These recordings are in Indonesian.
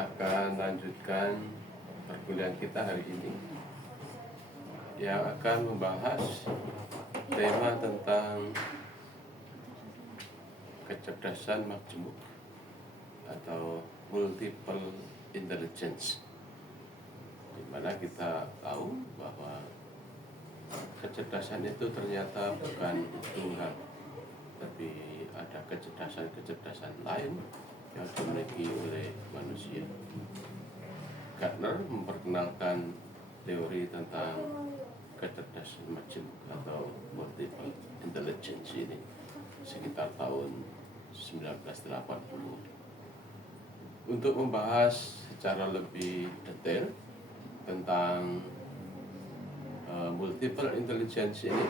akan lanjutkan perkuliahan kita hari ini yang akan membahas tema tentang kecerdasan majemuk atau multiple intelligence, di mana kita tahu bahwa kecerdasan itu ternyata bukan Tuhan, tapi ada kecerdasan lain yang dimiliki oleh manusia. Gardner memperkenalkan teori tentang kecerdasan majemuk atau multiple intelligence ini sekitar tahun 1980. Untuk membahas secara lebih detail tentang multiple intelligence ini,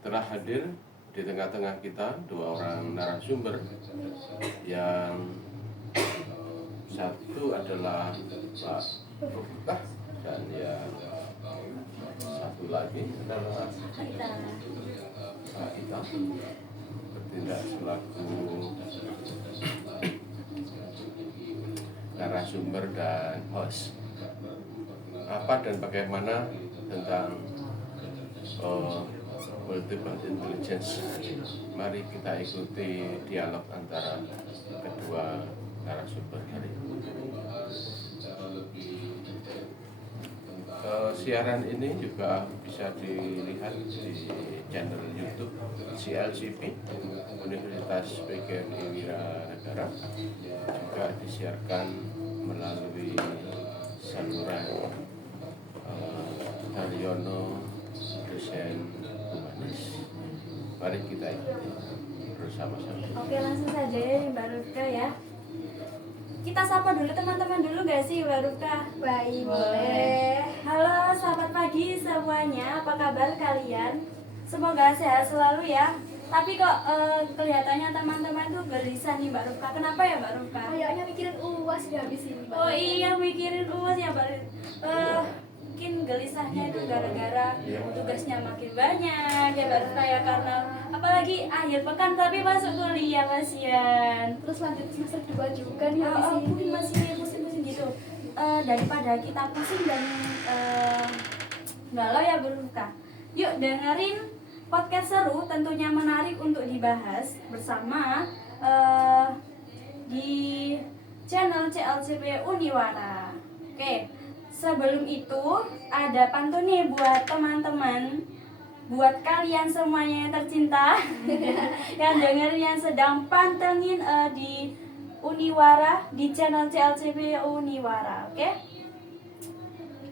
telah hadir di tengah-tengah kita dua orang narasumber, yang satu adalah Pak Rufkah dan yang satu lagi adalah Pak Ita, bertindak selaku narasumber dan host. Apa dan bagaimana tentang multiple intelligence? Mari kita ikuti dialog antara kedua narasumber hari ini. Siaran ini juga bisa dilihat di channel YouTube CLCP Universitas PGRI Wiranegara, juga disiarkan melalui saluran Daryono Dosen Humanis. Mari kita ikuti bersama-sama. Oke, langsung saja ya Mbak Rufka ya. Kita sapa dulu teman-teman dulu gak sih Mbak Rufka? Baik, boleh. Halo, selamat pagi semuanya. Apa kabar kalian? Semoga sehat selalu ya. Tapi kok kelihatannya teman-teman tuh gelisah nih Mbak Rufka. Kenapa ya Mbak Rufka? kayaknya mikirin UAS di habis ini. Oh iya, mikirin UAS ya Mbak. Mungkin gelisahnya itu gara-gara tugasnya makin banyak ya Mbak Rufka ya, karena apalagi akhir pekan tapi masuk kuliah kasihan. Terus lanjut semester 2 juga nih habis ini. Mungkin masih pusing-pusing gitu. Daripada kita pusing dan galau ya Bu Rufka, yuk dengerin podcast seru tentunya menarik untuk dibahas bersama di channel CLCP Uniwara. Oke, sebelum itu ada pantun nih buat teman-teman, buat kalian semuanya yang tercinta yang dengerin, yang sedang pantengin di Uniwara, di channel CLCP Uniwara. Oke,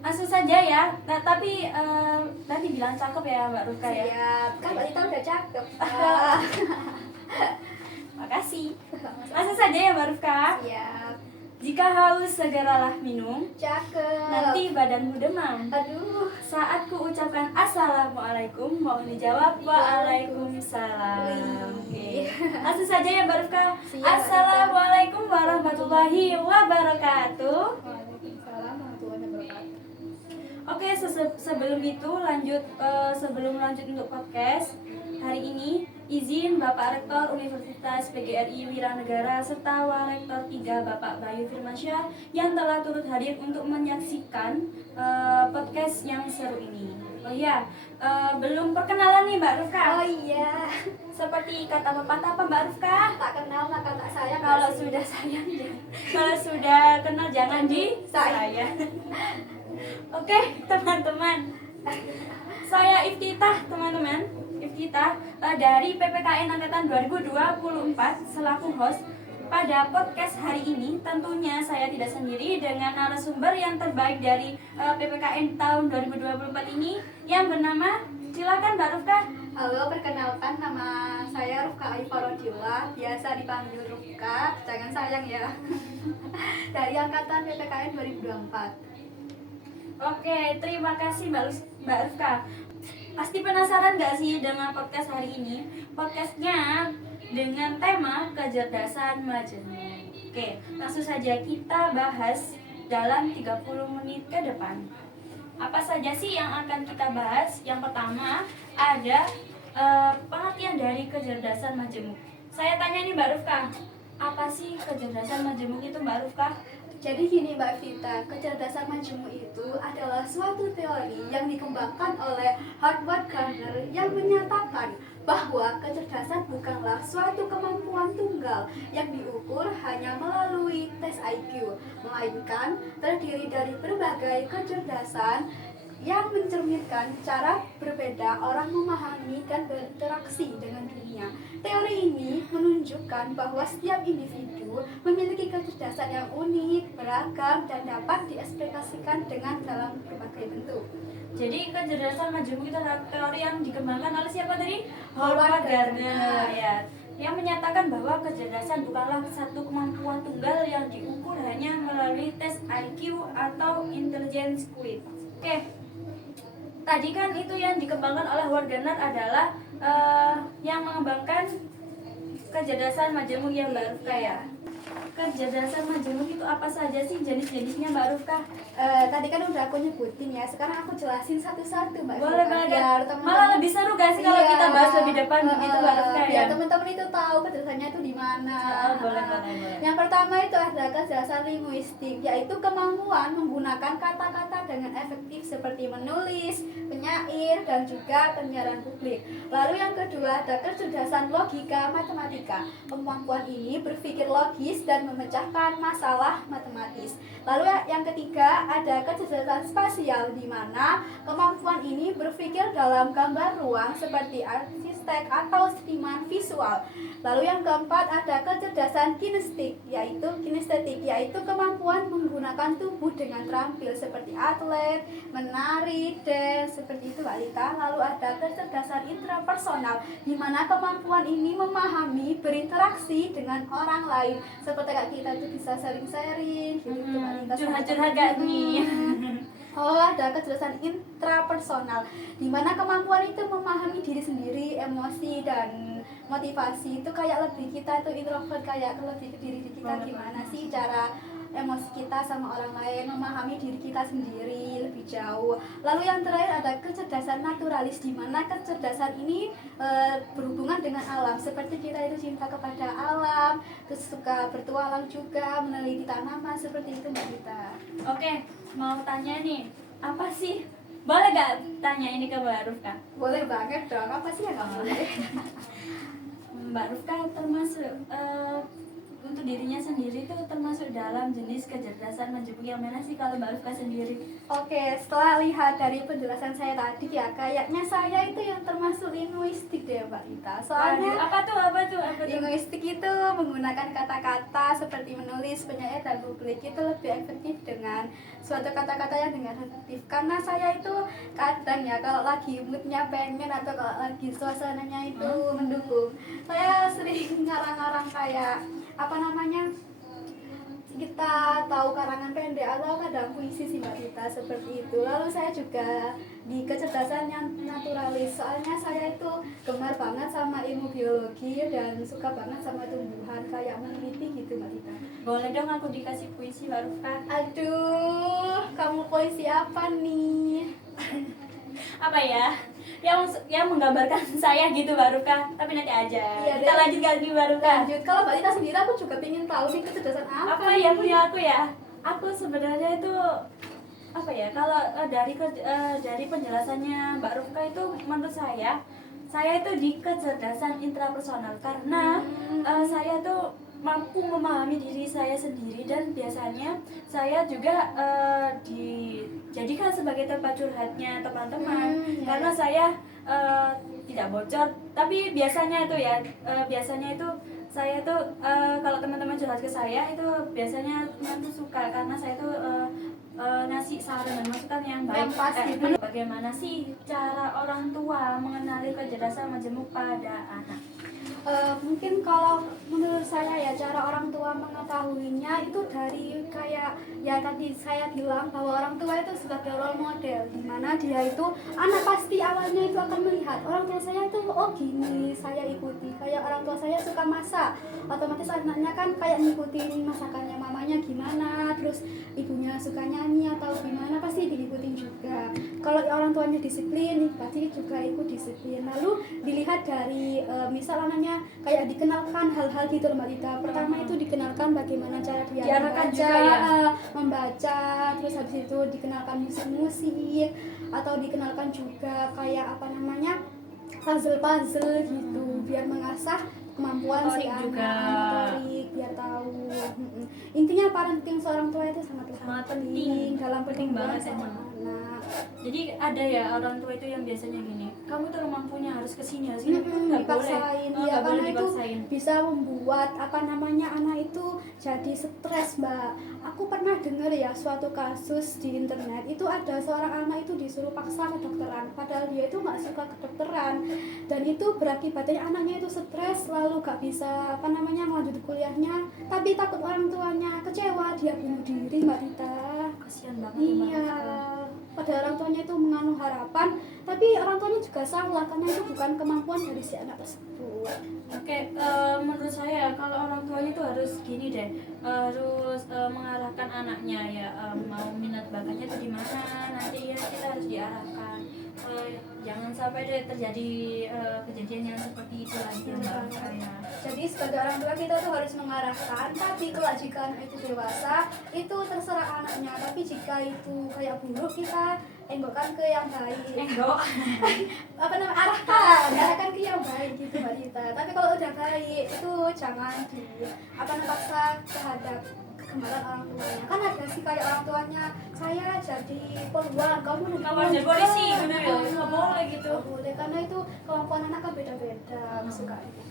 langsung saja ya. Nah, tapi nanti bilang cakep ya Mbak Rufka ya. Siap, kan Mbak Tita udah cakep. Makasih. Langsung saja ya Mbak Rufka. Siap. Jika haus segeralah minum, Cakep. nanti badanmu demam. Aduh. Saat ku ucapkan assalamualaikum, mohon dijawab waalaikumsalam. Oke. Langsung saja ya Mbak Rufka. Siap, Assalamualaikum warahmatullahi wabarakatuh. Waalaikumsalam warahmatullahi wabarakatuh. Oke, sebelum itu sebelum lanjut untuk podcast hari ini, izin Bapak Rektor Universitas PGRI Wiranegara serta Warektor 3 Bapak Bayu Firmansyah yang telah turut hadir untuk menyaksikan podcast yang seru ini. Oh iya, belum perkenalan nih Mbak Rufka. Oh iya. Seperti kata pepatah apa Mbak Rufka? Tak kenal maka tak sayang. Kalau nggak sih? sudah sayang, kalau sudah kenal jangan disayang. Oke teman-teman, saya Iftitah teman-teman, Iftitah dari PPKN Angkatan 2024 selaku host pada podcast hari ini. Tentunya saya tidak sendiri dengan narasumber yang terbaik dari PPKN tahun 2024 ini yang bernama, silakan Mbak Rufka. Halo, perkenalkan nama saya Rufka Aifarodillah, biasa dipanggil Rufka, jangan sayang ya. Dari angkatan PPKN 2024. Oke, terima kasih Mbak Rufka. Pasti penasaran gak sih dengan podcast hari ini? Podcastnya dengan tema kecerdasan majemuk. Oke, langsung saja kita bahas dalam 30 menit ke depan. Apa saja sih yang akan kita bahas? Yang pertama ada pengertian dari kecerdasan majemuk. Saya tanya nih Mbak Rufka, apa sih kecerdasan majemuk itu Mbak Rufka? Jadi gini Mbak Vita, kecerdasan majemuk itu adalah suatu teori yang dikembangkan oleh Howard Gardner yang menyatakan bahwa kecerdasan bukanlah suatu kemampuan tunggal yang diukur hanya melalui tes IQ, melainkan terdiri dari berbagai kecerdasan yang mencerminkan cara berbeda orang memahami dan berinteraksi dengan dunia. Teori ini menunjukkan bahwa setiap individu memiliki kecerdasan yang unik, beragam, dan dapat diekspresikan dengan dalam berbagai bentuk. Jadi kecerdasan majemuk itu adalah teori yang dikembangkan oleh siapa tadi? Howard Gardner ya. Yang menyatakan bahwa kecerdasan bukanlah satu kemampuan tunggal yang diukur hanya melalui tes IQ atau intelligence quiz. Oke. Tadi kan itu yang dikembangkan oleh Howard Gardner adalah yang mengembangkan kecerdasan majemuk yang Mbak Rufka ya. Kecerdasan majemuk itu apa saja sih jenis-jenisnya Mbak Rufka? Tadi kan udah aku nyebutin ya, sekarang aku jelasin satu-satu Mbak Boleh Vita, banget. biar teman-teman Malah lebih seru gak sih kalau Iya, kita bahas lebih depan begitu Mbak Rufka ya? biar teman-teman itu tahu kecerdasannya itu di mana. Boleh. Yang pertama itu ada kecerdasan linguistik, yaitu kemampuan menggunakan kata-kata dengan efektif seperti menulis, penyair, dan juga penyiaran publik. Lalu yang kedua ada kecerdasan logika matematika. Kemampuan ini berpikir logis dan memecahkan masalah matematis. Lalu yang ketiga ada kecerdasan spasial, di mana kemampuan ini berpikir dalam gambar ruang seperti artistek atau seniman visual. Lalu yang keempat ada kecerdasan kinestetik, yaitu kemampuan menggunakan tubuh dengan terampil seperti atlet, menari, dan seperti itu Mbak Lita. Lalu ada kecerdasan intrapersonal, di mana kemampuan ini memahami, berinteraksi dengan orang lain, seperti kayak kita itu bisa sharing-sharing gitu Mbak Lita. Curhat-curhat gak nih? Oh, ada kecerdasan intrapersonal, di mana kemampuan itu memahami diri sendiri, emosi dan motivasi. Itu kayak lebih kita itu introvert, kayak lebih ke diri kita gimana sih cara emosi kita sama orang lain, memahami diri kita sendiri lebih jauh. Lalu yang terakhir ada kecerdasan naturalis, di mana kecerdasan ini berhubungan dengan alam, seperti kita itu cinta kepada alam, terus suka bertualang juga, meneliti tanaman, seperti itu Mbak Gita. Oke, mau tanya nih, apa sih? Boleh gak tanya ini ke Mbak Rufka? Boleh banget dong, apa sih yang nggak boleh? Mbak Rufka termasuk untuk dirinya sendiri itu termasuk dalam jenis kecerdasan majemuk yang mana sih kalau Mbak Rufka sendiri? Oke, setelah lihat dari penjelasan saya tadi ya, kayaknya saya itu yang termasuk linguistik deh Mbak Ita. Soalnya apa tuh? linguistik itu menggunakan kata-kata seperti menulis, penyair, dan publik itu lebih efektif dengan suatu kata-kata yang dengan efektif. Karena saya itu kadang ya kalau lagi moodnya pengen atau kalau lagi suasananya itu mendukung, saya sering ngarang-ngarang kayak apa namanya, kita tahu karangan pendek atau kadang puisi sih Mbak Rita, seperti itu. Lalu saya juga di kecerdasan yang naturalis, soalnya saya itu gemar banget sama ilmu biologi dan suka banget sama tumbuhan, kayak meneliti gitu Mbak Rita. Boleh dong aku dikasih puisi Mbak Rufka? Aduh, kamu puisi apa nih? Apa ya? Yang menggambarkan saya gitu Mbak Rufka, tapi nanti aja. Iya, Kita lanjut lagi Mbak Rufka. Lanjut, kalau Mbak Rita sendiri aku juga pengen tahu nih kecerdasan apa Ya nih? punya aku ya. Aku sebenarnya itu apa ya? Kalau dari penjelasannya Mbak Rufka itu menurut saya itu di kecerdasan intrapersonal karena saya tuh mampu memahami diri saya sendiri dan biasanya saya juga dijadikan sebagai tempat curhatnya teman-teman karena saya tidak bocor, tapi biasanya itu saya tuh kalau teman-teman curhat ke saya itu biasanya teman tuh suka karena saya tuh ngasih saran dan masukan yang baik. Bagaimana sih cara orang tua mengenali kecerdasan majemuk pada anak? Mungkin kalau menurut saya ya, cara orang tua mengetahuinya itu dari kayak ya tadi saya bilang bahwa orang tua itu sebagai role model, dimana dia itu anak pasti awalnya itu akan melihat orang tua saya itu tuh oh gini, saya ikuti. Kayak orang tua saya suka masak, otomatis anaknya kan kayak ngikutin masakannya mamanya gimana, terus ibunya suka nyanyi atau gimana pasti diikutin juga. Kalau orang tuanya disiplin pasti juga ikut disiplin. Lalu dilihat dari misal anaknya kayak dikenalkan hal-hal gitu loh Mbak Dita. Pertama itu dikenalkan bagaimana cara dia Diarahkan membaca, juga ya? membaca, terus habis itu dikenalkan musik-musik, atau dikenalkan juga kayak apa namanya puzzle-puzzle gitu biar mengasah kemampuan si Motorik anak, juga. motorik biar tahu. Intinya parenting seorang tua itu sangat penting. dalam Penting perkembangan banget seorang emang. anak. Jadi ada ya orang tua itu yang biasanya gini, kamu tuh mampunya harus kesini harus ini, nggak boleh, Dipaksain, nggak ya, boleh karena itu dipaksain. bisa membuat apa namanya anak itu jadi stres Mbak. Aku pernah dengar ya suatu kasus di internet itu ada seorang anak itu disuruh paksa kedokteran padahal dia itu nggak suka kedokteran, dan itu berakibatnya anaknya itu stres lalu gak bisa apa namanya melanjut kuliahnya, tapi takut orang tuanya kecewa dia bunuh diri Mbak Dita. Kasihan banget. Iya, pada orang tuanya itu mengandung harapan, tapi orang tuanya juga salah karena itu bukan kemampuan dari si anak tersebut. Oke, menurut saya kalau orang tuanya itu harus gini deh, harus mengarahkan anaknya ya, mau minat bakatnya itu di mana, nanti ya kita harus diarahkan. Jangan sampai deh terjadi kejadian yang seperti itu lagi ya Mbak saya. Jadi sebagai orang tua kita tuh harus mengarahkan, tapi kalau jika anak itu dewasa itu terserah anaknya, tapi jika itu kayak buruk kita enggokkan ke yang baik. Enggak. Apa namanya, arahkan ke yang baik gitu Mbak Dita. Tapi kalau udah baik itu jangan paksa terhadap kegemaran orang tuanya. Kan ada sih kayak orang tuanya, saya jadi poluan, kamu Jadi polisi bener ya, nggak boleh gitu. Nggak boleh, karena itu kemampuan anak kan beda-beda kesukaannya.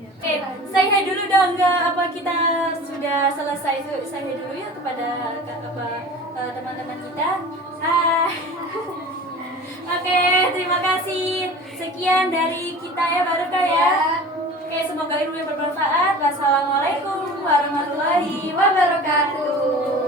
Oke, say hi dulu dong, apa kita sudah selesai? Say hi dulu ya kepada teman-teman kita. Hai. Oke, terima kasih. Sekian dari kita ya Barokah ya. Oke, semoga ilmunya bermanfaat. Wassalamualaikum warahmatullahi wabarakatuh.